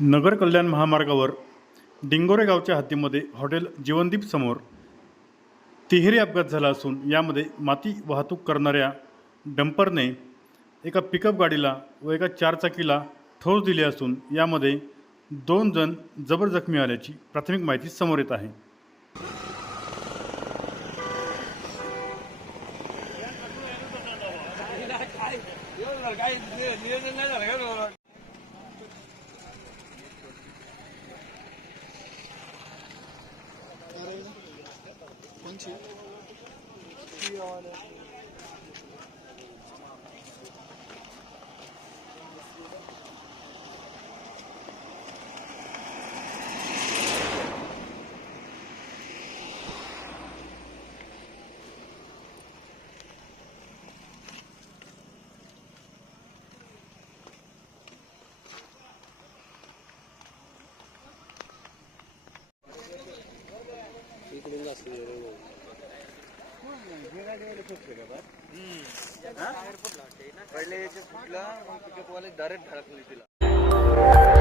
नगर कल्याण महामार्गावर डिंगोरे गावच्या हद्दीमध्ये हॉटेल जीवनदीप समोर तिहेरी अपघात झाला असून यामध्ये माती वाहतूक करणाऱ्या डंपरने एका पिकअप गाडीला व एका चारचाकीला ठोस दिले असून यामध्ये दोन जण जबर जखमी आल्याची प्राथमिक माहिती समोर येत आहे gente que olha. Gracias. पडले याच्या फुटला मग पिकअपवाले डायरेक्ट धडकली तिला